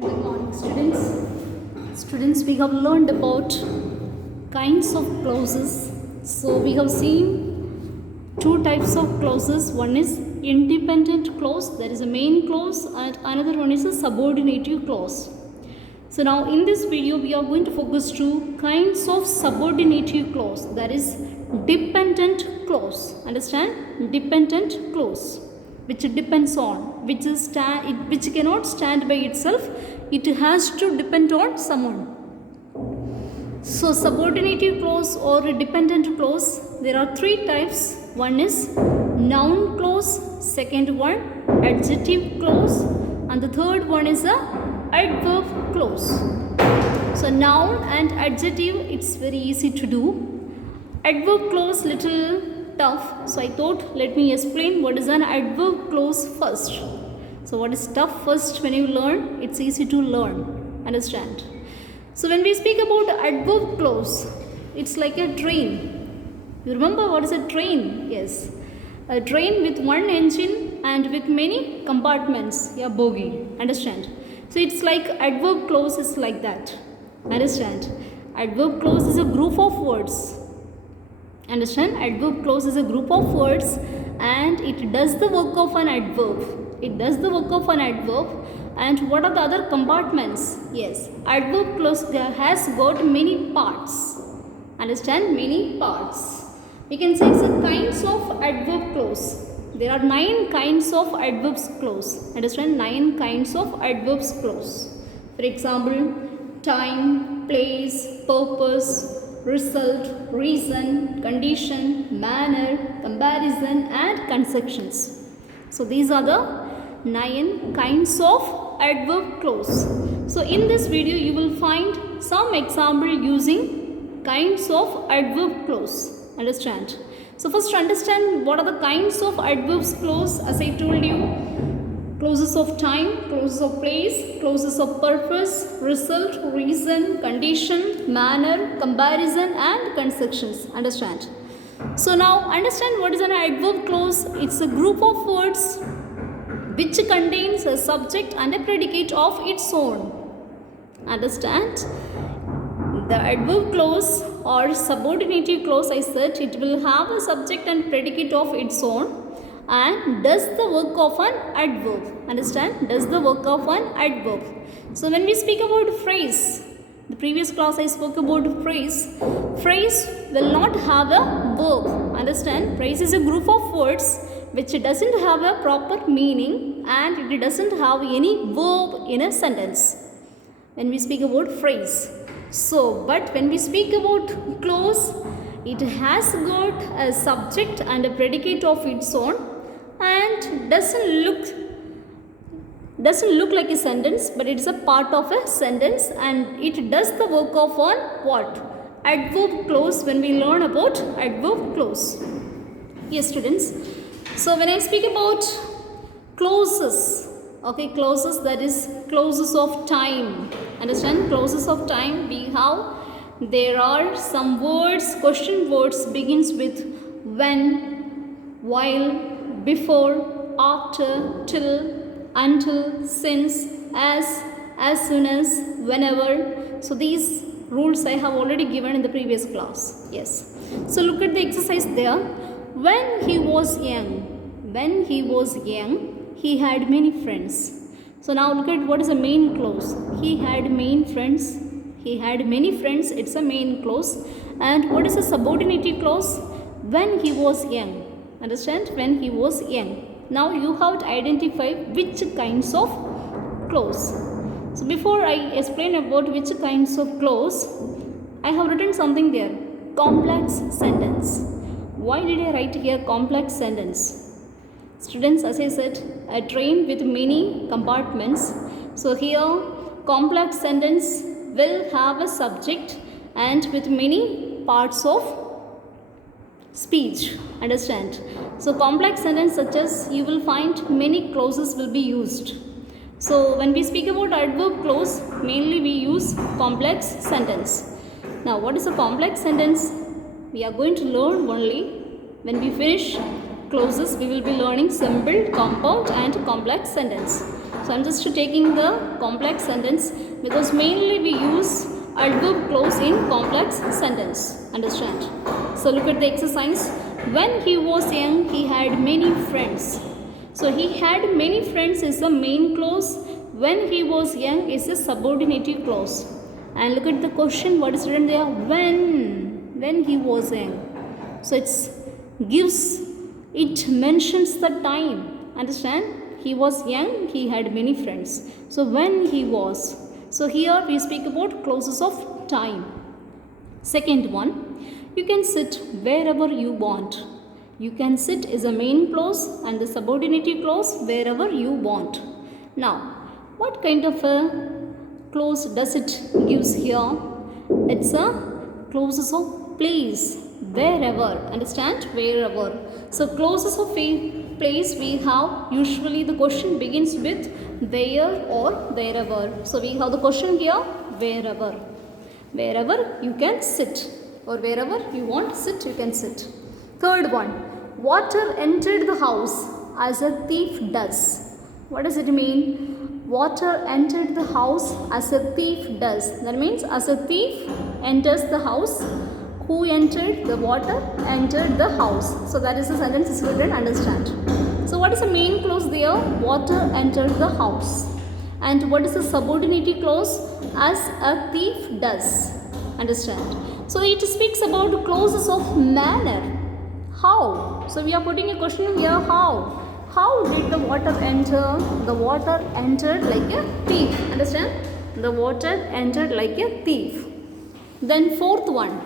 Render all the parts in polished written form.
Good morning, students. Students, we have learned about kinds of clauses. So we have seen two types of clauses. One is independent clause, that is a main clause, and another one is a subordinative clause. So now in this video we are going to focus to kinds of subordinative clause, that is dependent clause. Understand? Dependent clause, which depends on, which cannot stand by itself, it has to depend on someone. So subordinative clause or dependent clause, there are three types. One is noun clause, second one adjective clause, and the third one is a adverb clause. So noun and adjective, it's very easy to do. Adverb clause little tough, so I thought let me explain what is an adverb clause first. So what is tough first, when you learn, it's easy to learn. Understand? So when we speak about adverb clause, it's like a train. You remember what is a train? Yes. A train with one engine and with many compartments. Yeah, bogie. Understand? So it's like adverb clause is like that. Understand? Adverb clause is a group of words. Understand? Adverb clause is a group of words and it does the work of an adverb. It does the work of an adverb. And what are the other compartments? Yes, adverb clause has got many parts. Understand? Many parts. We can say it's a kinds of adverb clause. There are 9 kinds of adverbs clause. Understand? 9 kinds of adverbs clause. For example, time, place, purpose, result, reason, condition, manner, comparison and constructions. So these are the 9 kinds of adverb clause. So in this video you will find some example using kinds of adverb clause. Understand? So first understand what are the kinds of adverbs clause. As I told you, clauses of time, clauses of place, clauses of purpose, result, reason, condition, manner, comparison and constructions. Understand? So now understand what is an adverb clause. It's a group of words which contains a subject and a predicate of its own. Understand? The adverb clause or subordinative clause, I said, it will have a subject and predicate of its own and does the work of an adverb. Understand? Does the work of an adverb. So when we speak about phrase, the previous class I spoke about phrase. Phrase will not have a verb. Understand? Phrase is a group of words which doesn't have a proper meaning and it doesn't have any verb in a sentence when we speak about phrase. So, but when we speak about clause, it has got a subject and a predicate of its own and doesn't look like a sentence, but it's a part of a sentence and it does the work of one what? Adverb clause when we learn about adverb clause. Yes, students. So when I speak about clauses, okay, clauses, that is clauses of time. Understand? Clauses of time, there are some words, question words begins with when, while, before, after, till, until, since, as soon as, whenever. So these rules I have already given in the previous class. Yes. So look at the exercise there. When he was young, he had many friends. So now look at what is a main clause. He had many friends. It's a main clause. And what is a subordinative clause? When he was young. Understand? When he was young. Now you have to identify which kinds of clause. So before I explain about which kinds of clause, I have written something there. Complex sentence. Why did I write here complex sentence? Students, as I said, a train with many compartments. So here complex sentence will have a subject and with many parts of speech. Understand? So complex sentence such as you will find many clauses will be used. So when we speak about adverb clause, mainly we use complex sentence. Now what is a complex sentence? We are going to learn only when we finish clauses. We will be learning simple, compound and complex sentence. So I'm just taking the complex sentence because mainly we use adverb clause in complex sentence. Understand? So look at the exercise. When he was young, he had many friends. So he had many friends is the main clause. When he was young is a subordinative clause. And look at the question. What is written there? When he was young. So it mentions the time. Understand? He was young, he had many friends. So when he was. So here we speak about clauses of time. Second one, you can sit wherever you want. You can sit is a main clause and the subordinative clause wherever you want. Now, what kind of a clause does it gives here? It's a clauses of place, wherever. Understand? Wherever. So clauses of place we have usually the question begins with where or wherever. So we have the question here wherever. Wherever you can sit or wherever you want to sit you can sit. Third one, water entered the house as a thief does. What does it mean? Water entered the house as a thief does. That means as a thief enters the house. Who entered? The water entered the house. So that is the sentence is written. Understand. So what is the main clause there? Water entered the house. And what is the subordinative clause? As a thief does. Understand. So it speaks about clauses of manner. How? So we are putting a question here. How? How did the water enter? The water entered like a thief. Understand? The water entered like a thief. Then fourth one.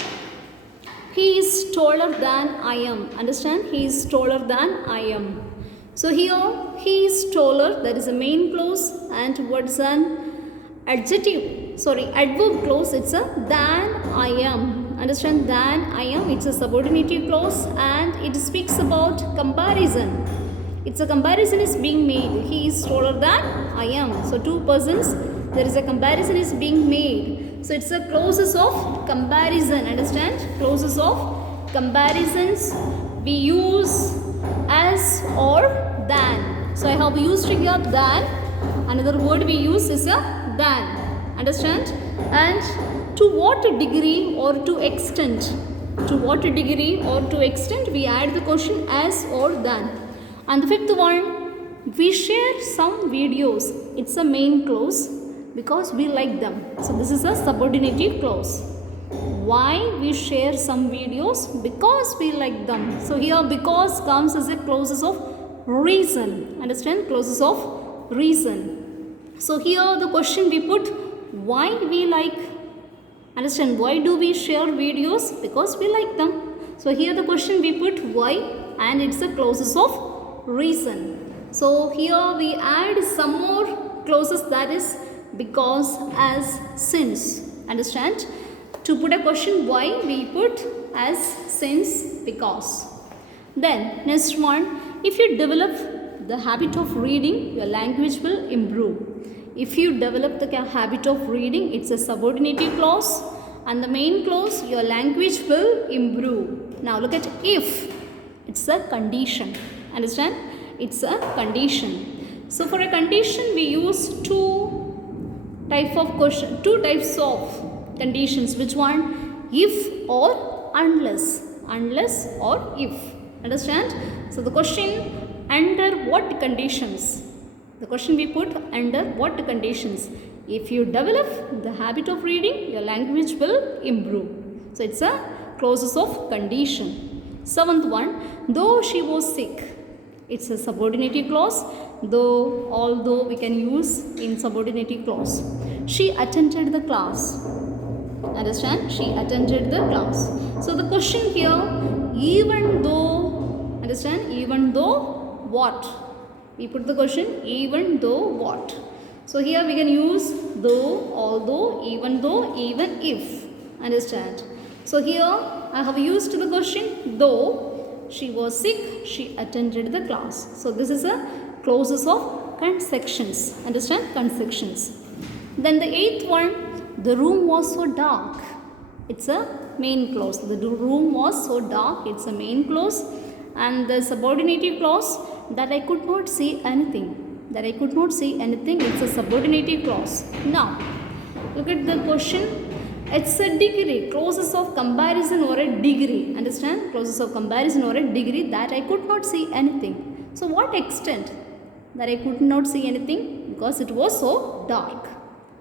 He is taller than I am. Understand? He is taller than I am. So here he is taller. That is a main clause. And what's an adjective? Sorry, adverb clause. It's a than I am. Understand? Than I am. It's a subordinative clause and it speaks about comparison. It's a comparison is being made. He is taller than I am. So two persons. There is a comparison is being made. So it's a clauses of comparison. Understand? Clauses of comparisons we use as or than. So I have used here than. Another word we use is a than. Understand? And to what degree or to extent? To what degree or to extent we add the question as or than. And the fifth one, we share some videos. It's a main clause because we like them. So this is a subordinative clause. Why we share some videos? Because we like them. So here because comes as a clauses of reason. Understand? Clauses of reason. So here the question we put why we like. Understand? Why do we share videos? Because we like them. So here the question we put why and it's a clauses of reason. So here we add some more clauses that is because as since. Understand? To put a question why we put as since because. Then next one, if you develop the habit of reading your language will improve. If you develop the habit of reading it's a subordinative clause and the main clause your language will improve. Now look at if. It's a condition. Understand? It's a condition. So for a condition we use two types of conditions. Which one? If or unless. Unless or if. Understand? So the question under what conditions? The question we put under what conditions? If you develop the habit of reading your language will improve. So it's a clauses of condition. Seventh one, though she was sick. It's a subordinative clause, though, although we can use in subordinative clause. She attended the class. Understand? She attended the class. So the question here, even though, understand? Even though what? We put the question, even though what? So here we can use though, although, even though, even if. Understand? So here I have used the question though. She was sick, she attended the class. So this is a clauses of concessions. Understand? Concessions. Then the eighth one, the room was so dark. It's a main clause. The room was so dark. It's a main clause. And the subordinative clause that I could not see anything. that I could not see anything. It's a subordinative clause. Now look at the question. It's a degree, clauses of comparison or a degree. Understand? Clauses of comparison or a degree that I could not see anything. So what extent that I could not see anything? Because it was so dark.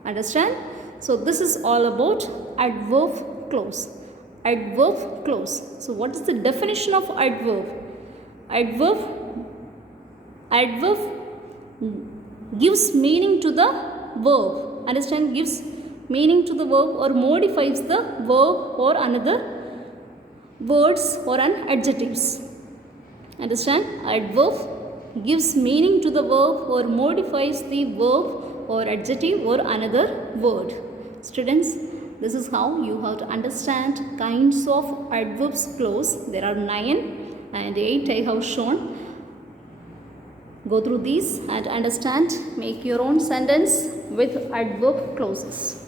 Understand? So this is all about adverb clause. Adverb clause. So what is the definition of adverb? Adverb gives meaning to the verb. Understand? Gives meaning to the verb or modifies the verb or another words or an adjectives. Understand? Adverb gives meaning to the verb or modifies the verb or adjective or another word. Students, this is how you have to understand kinds of adverbs clause. There are 9 and 8 I have shown. Go through these and understand. Make your own sentence with adverb clauses.